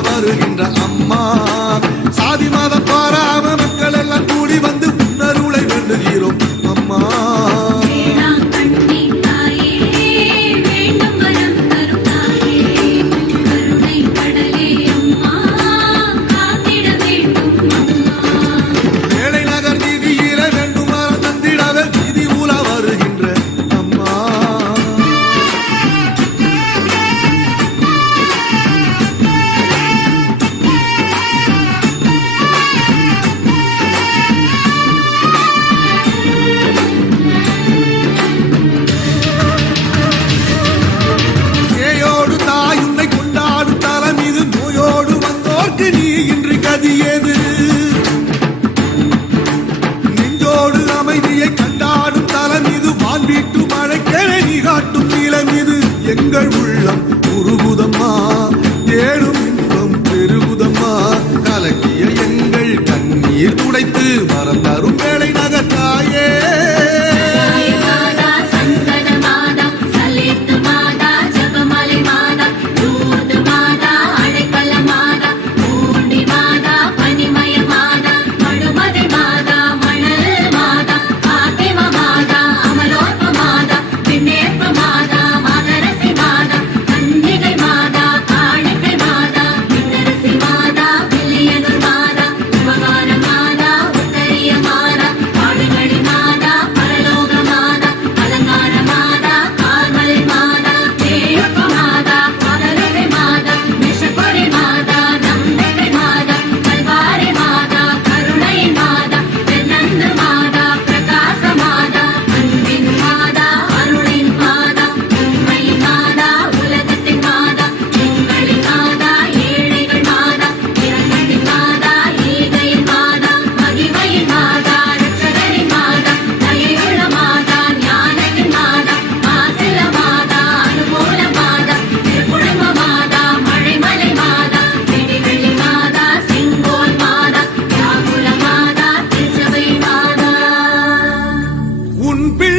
வருகின்ற அம்மா. எங்கள் உள்ளம் உருகுதம்மா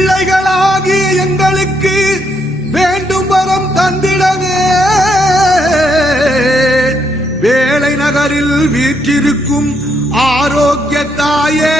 பிள்ளைகளாகி எங்களுக்கு வேண்டும் வரம் தந்திடவே. வேலை நகரில் வீற்றிருக்கும் ஆரோக்கிய தாயே.